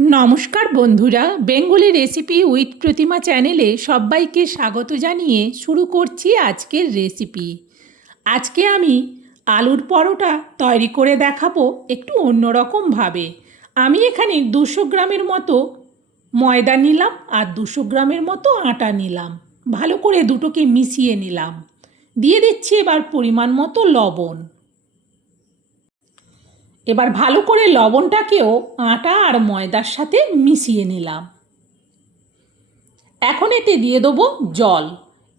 নমস্কার বন্ধুরা, Bengali recipe with প্রতিমা চ্যানেলে সবাইকে স্বাগত জানিয়ে শুরু করছি আজকের রেসিপি। আজকে আমি আলুর পরোটা তৈরি করে দেখাবো একটু অন্যরকমভাবে। আমি এখানে 200 গ্রামের মতো ময়দা নিলাম আর 200 গ্রামের মতো আটা নিলাম। ভালো করে দুটোকে মিশিয়ে নিলাম। দিয়ে দিচ্ছি এবার পরিমাণ মতো লবণ। এবার ভালো করে লবণটাকেও আটা আর ময়দার সাথে মিশিয়ে নিলাম। এখন এতে দিয়ে দেবো জল,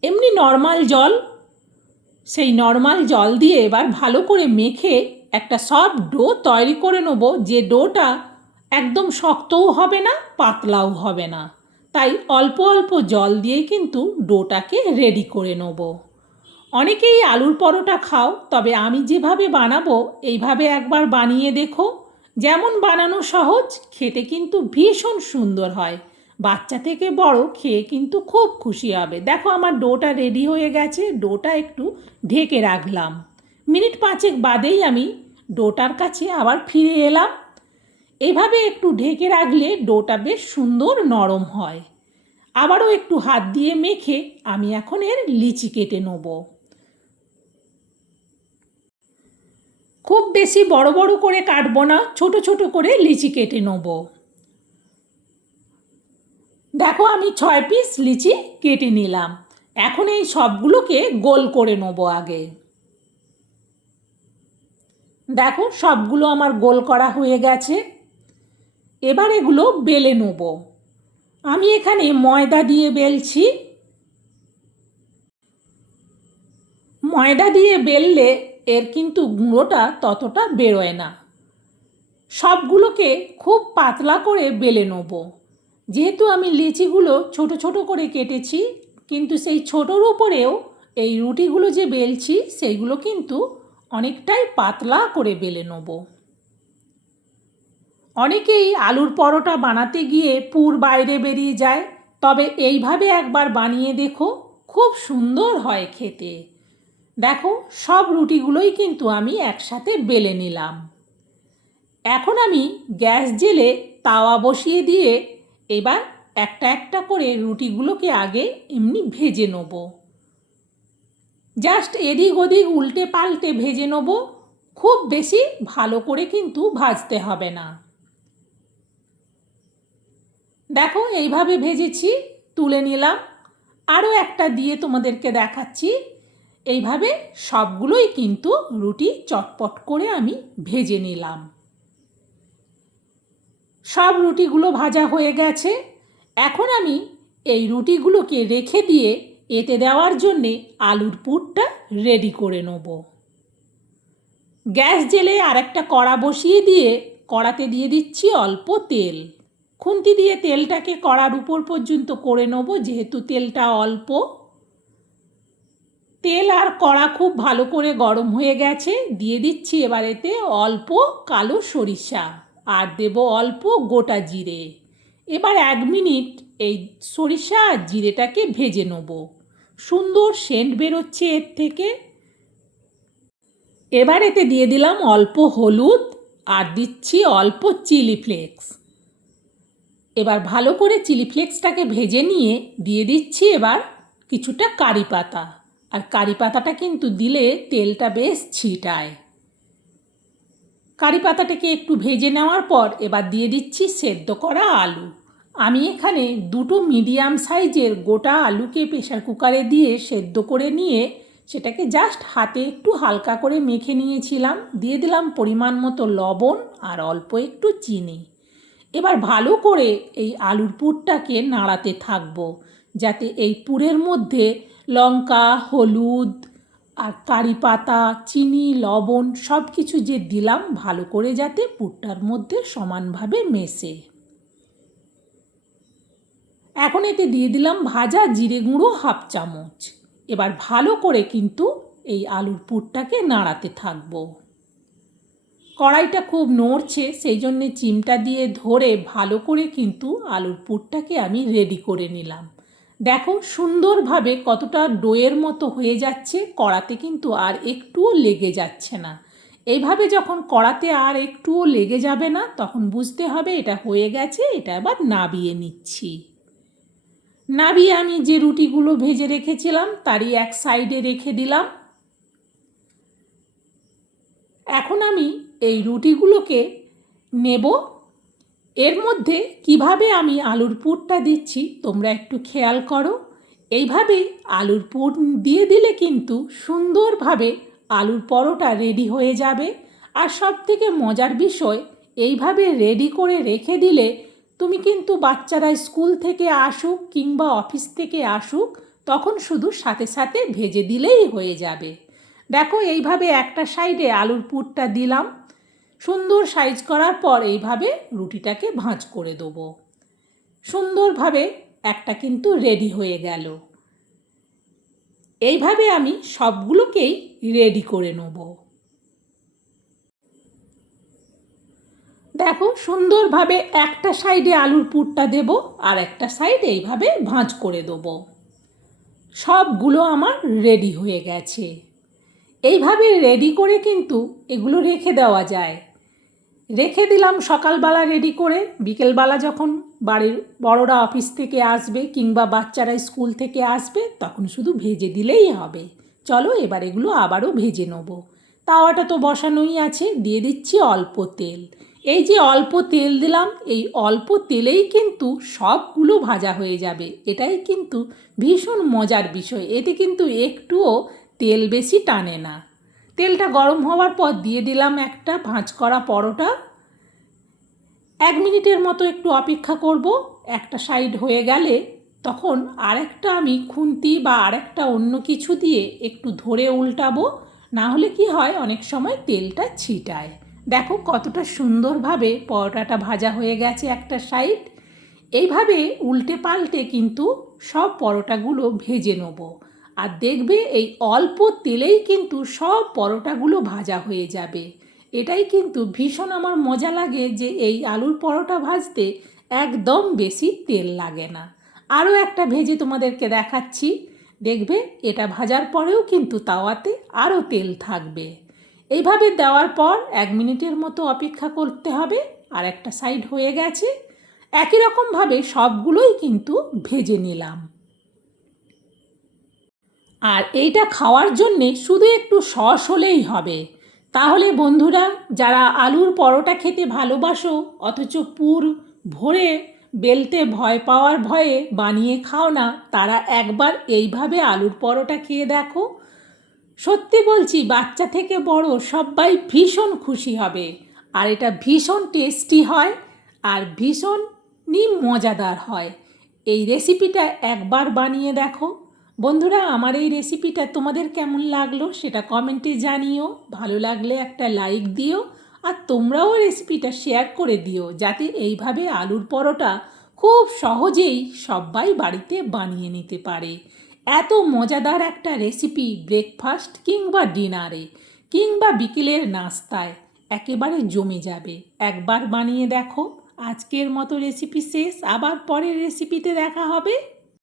এমনি নর্মাল জল। সেই নর্মাল জল দিয়ে এবার ভালো করে মেখে একটা সফট ডো তৈরি করে নেবো, যে ডোটা একদম শক্তও হবে না পাতলাও হবে না। তাই অল্প অল্প জল দিয়েই কিন্তু ডোটাকে রেডি করে নেবো। অনেকেই আলুর পরোটা খাও, তবে আমি যেভাবে বানাবো এইভাবে একবার বানিয়ে দেখো। যেমন বানানো সহজ, খেতে কিন্তু ভীষণ সুন্দর হয়। বাচ্চা থেকে বড় খেয়ে কিন্তু খুব খুশি হবে। দেখো আমার ডোটা রেডি হয়ে গেছে। ডোটা একটু ঢেকে রাখলাম। মিনিট 5 বাদেই আমি ডোটার কাছে আবার ফিরে এলাম। এইভাবে একটু ঢেকে রাখলে ডোটা বেশ সুন্দর নরম হয়। আবারও একটু হাত দিয়ে মেখে আমি এখন এর লিচি কেটে নেবো। খুব বেশি বড় বড় করে কাটবো না, ছোট ছোট করে লিচি কেটে নেব। দেখো আমি 6 পিস লিচি কেটে নিলাম। এখন এই সবগুলোকে গোল করে নেব আগে। দেখো সবগুলো আমার গোল করা হয়ে গেছে। এবার এগুলো বেলে নেব। আমি এখানে ময়দা দিয়ে বেলছি। ময়দা দিয়ে বেললে এর কিন্তু গুঁড়োটা ততটা বেরোয় না। সবগুলোকে খুব পাতলা করে বেলে নেব। যেহেতু আমি লিচিগুলো ছোট ছোট করে কেটেছি, কিন্তু সেই ছোটোর উপরেও এই রুটিগুলো যে বেলছি সেইগুলো কিন্তু অনেকটাই পাতলা করে বেলে নেব। অনেকেই আলুর পরোটা বানাতে গিয়ে পুর বাইরে বেরিয়ে যায়, তবে এইভাবে একবার বানিয়ে দেখো, খুব সুন্দর হয় খেতে। দেখো সব রুটিগুলোই কিন্তু আমি একসাথে বেলে নিলাম। এখন আমি গ্যাস জেলে তাওয়া বসিয়ে দিয়ে এবার একটা একটা করে রুটিগুলোকে আগে এমনি ভেজে নেব। জাস্ট এদিক ওদিক উল্টে পাল্টে ভেজে নেব। খুব বেশি ভালো করে কিন্তু ভাজতে হবে না। দেখো এইভাবে ভেজেছি, তুলে নিলাম। আরও একটা দিয়ে তোমাদেরকে দেখাচ্ছি। এইভাবে সবগুলোই কিন্তু রুটি চটপট করে আমি ভেজে নিলাম। সব রুটিগুলো ভাজা হয়ে গেছে। এখন আমি এই রুটিগুলোকে রেখে দিয়ে এতে দেওয়ার জন্যে আলুর পুরটা রেডি করে নেব। গ্যাস জেলে আরেকটা কড়া বসিয়ে দিয়ে কড়াতে দিয়ে দিচ্ছি অল্প তেল। খুন্তি দিয়ে তেলটাকে কড়ার উপর পর্যন্ত করে নেব, যেহেতু তেলটা অল্প। তেল আর কড়া খুব ভালো করে গরম হয়ে গেছে। দিয়ে দিচ্ছি এবার এতে অল্প কালো সরিষা আর দেব অল্প গোটা জিরে। এবার 1 মিনিট এই সরিষা আর জিরেটাকে ভেজে নেব। সুন্দর সেন্ট বেরোচ্ছে এর থেকে। এবার এতে দিয়ে দিলাম অল্প হলুদ আর দিচ্ছি অল্প চিলি ফ্লেক্স। এবার ভালো করে চিলি ফ্লেক্সটাকে ভেজে নিয়ে দিয়ে দিচ্ছি এবার কিছুটা কারি পাতা। আর কারি পাতাটা কিন্তু দিলে তেলটা বেশ ছিটায়। কারি পাতাটাকে একটু ভেজে নেওয়ার পর এবার দিয়ে দিচ্ছি সেদ্ধ করা আলু। আমি এখানে 2টো মিডিয়াম সাইজের গোটা আলুকে প্রেসার কুকারে দিয়ে সেদ্ধ করে নিয়ে সেটাকে জাস্ট হাতে একটু হালকা করে মেখে নিয়েছিলাম। দিয়ে দিলাম পরিমাণ মতো লবণ আর অল্প একটু চিনি। এবার ভালো করে এই আলুর পুরটাকে নাড়াতে থাকবো, যাতে এই পুরের মধ্যে লঙ্কা, হলুদ আর কারি পাতা, চিনি, লবণ সব কিছু যে দিলাম ভালো করে যাতে পুরটার মধ্যে সমানভাবে মেশে। এখন এতে দিয়ে দিলাম ভাজা জিরে গুঁড়ো 1/2 চামচ। এবার ভালো করে কিন্তু এই আলুর পুরটাকে নাড়াতে থাকবো। কড়াইটা খুব নড়ছে, সেই জন্যে চিমটা দিয়ে ধরে ভালো করে কিন্তু আলুর পুরটাকে আমি রেডি করে নিলাম। দেখো সুন্দরভাবে কতটা ডোয়ের মতো হয়ে যাচ্ছে, কড়াতে কিন্তু আর একটুও লেগে যাচ্ছে না। এইভাবে যখন কড়াতে আর একটুও লেগে যাবে না তখন বুঝতে হবে এটা হয়ে গেছে। এটা এবার নাবিয়ে নিচ্ছি। নাবিয়ে আমি যে রুটিগুলো ভেজে রেখেছিলাম তারই এক সাইডে রেখে দিলাম। এখন আমি এই রুটিগুলোকে নেব। এর মধ্যে কিভাবে আমি আলুর পুরটা দিচ্ছি তোমরা একটু খেয়াল করো। এইভাবে আলুর পুর দিয়ে দিলে কিন্তু সুন্দরভাবে আলুর পরোটা রেডি হয়ে যাবে। আর সবথেকে মজার বিষয়, এইভাবে রেডি করে রেখে দিলে তুমি কিন্তু বাচ্চারা স্কুল থেকে আসুক কিংবা অফিস থেকে আসুক তখন শুধু সাথে সাথে ভেজে দিলেই হয়ে যাবে। দেখো এইভাবে একটা সাইডে আলুর পুরটা দিলাম। সুন্দর সাইজ করার পর এইভাবে রুটিটাকে ভাঁজ করে দেবো। সুন্দরভাবে একটা কিন্তু রেডি হয়ে গেল। এইভাবে আমি সবগুলোকেই রেডি করে নেব। দেখো সুন্দরভাবে একটা সাইডে আলুর পুরটা দেব আর একটা সাইড এইভাবে ভাঁজ করে দেবো। সবগুলো আমার রেডি হয়ে গেছে। এইভাবে রেডি করে কিন্তু এগুলো রেখে দেওয়া যায়। রেখে দিলাম সকালবেলা রেডি করে, বিকেলবেলা যখন বাড়ির বড়রা অফিস থেকে আসবে কিংবা বাচ্চারা স্কুল থেকে আসবে তখন শুধু ভেজে দিলেই হবে। চলো এবার এগুলো আবারও ভেজে নেব। তাওয়াটা তো বসানোই আছে, দিয়ে দিচ্ছি অল্প তেল। এই যে অল্প তেল দিলাম, এই অল্প তেলেই কিন্তু সবগুলো ভাজা হয়ে যাবে। এটাই কিন্তু ভীষণ মজার বিষয়, এতে কিন্তু একটুও তেল বেশি টানে না। তেলটা গরম হওয়ার পর দিয়ে দিলাম একটা ভাঁজ করা পরোটা। 1 মিনিটের মতো একটু অপেক্ষা করব। একটা সাইড হয়ে গেলে তখন আরেকটা আমি খুন্তি বা আরেকটা অন্য কিছু দিয়ে একটু ধরে উল্টাবো, না হলে কি হয় অনেক সময় তেলটা ছিটায়। দেখো কতটা সুন্দরভাবে পরোটাটা ভাজা হয়ে গেছে একটা সাইড। এইভাবে উল্টে পাল্টে কিন্তু সব পরোটাগুলো ভেজে নেব। আর দেখবে এই অল্প তেলেই কিন্তু সব পরোটাগুলো ভাজা হয়ে যাবে। এটাই কিন্তু ভীষণ আমার মজা লাগে যে এই আলুর পরোটা ভাজতে একদম বেশি তেল লাগে না। আরও একটা ভেজে তোমাদেরকে দেখাচ্ছি। দেখবে এটা ভাজার পরেও কিন্তু তাওয়াতে আরও তেল থাকবে। এইভাবে দেওয়ার পর 1 মিনিটের মতো অপেক্ষা করতে হবে। আর একটা সাইড হয়ে গেছে। একই রকমভাবে সবগুলোই কিন্তু ভেজে নিলাম। আর এইটা খাওয়ার জন্যে শুধু একটু সস হলেই হবে। তাহলে বন্ধুরা, যারা আলুর পরোটা খেতে ভালোবাসো অথচ পুর ভরে বেলতে ভয় পাওয়ার ভয়ে বানিয়ে খাও না, তারা একবার এইভাবে আলুর পরোটা খেয়ে দেখো। সত্যি বলছি, বাচ্চা থেকে বড় সবাই ভীষণ খুশি হবে। আর এটা ভীষণ টেস্টি হয় আর ভীষণই মজাদার হয়। এই রেসিপিটা একবার বানিয়ে দেখো। বন্ধুরা, আমার এই রেসিপিটা তোমাদের কেমন লাগলো সেটা কমেন্টে জানিও। ভালো লাগলে একটা লাইক দিও আর তোমরাও রেসিপিটা শেয়ার করে দিও, যাতে এইভাবে আলুর পরোটা খুব সহজেই সবাই বাড়িতে বানিয়ে নিতে পারে। এত মজাদার একটা রেসিপি ব্রেকফাস্ট কিংবা ডিনারে কিংবা বিকেলের নাস্তায় একেবারে জমে যাবে। একবার বানিয়ে দেখো। আজকের মতো রেসিপি শেষ, আবার পরের রেসিপিতে দেখা হবে।